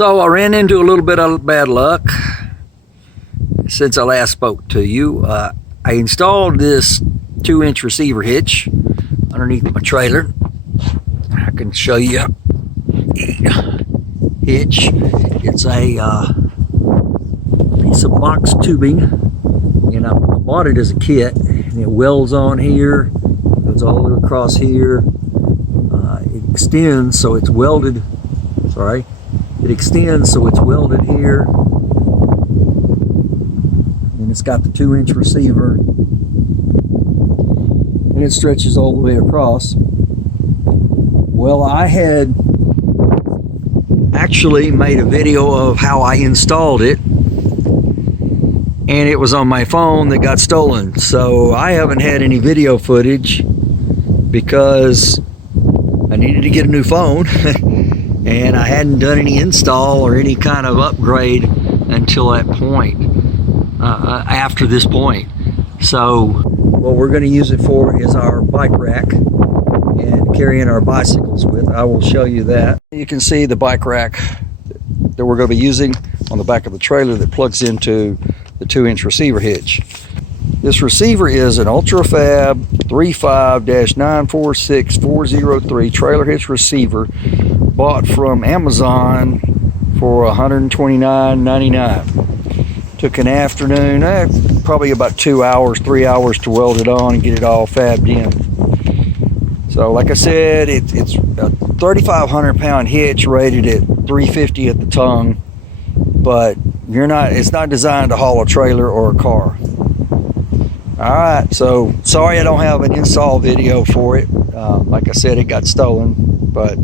So I ran into a little bit of bad luck since I last spoke to you. I installed this 2-inch receiver hitch underneath my trailer. I can show you hitch. It's a piece of box tubing, and I bought it as a kit, and it welds on here, goes all the way across here. It extends so it's welded. It extends so it's welded here, and it's got the 2-inch receiver, and it stretches all the way across. Well, I had actually made a video of how I installed it, and it was on my phone that got stolen, so I haven't had any video footage because I needed to get a new phone and I hadn't done any install or any kind of upgrade until that point, after this point. So what we're going to use it for is our bike rack and carrying our bicycles with. I will show you that. You can see the bike rack that we're going to be using on the back of the trailer that plugs into the 2-inch receiver hitch. This receiver is an Ultra Fab 35-946403 trailer hitch receiver, bought from Amazon for $129.99. Took an afternoon, probably about 2 hours, 3 hours to weld it on and get it all fabbed in. So like I said, it's a 3,500 pound hitch rated at 350 at the tongue, but it's not designed to haul a trailer or a car. All right, so sorry I don't have an install video for it. Like I said, it got stolen, but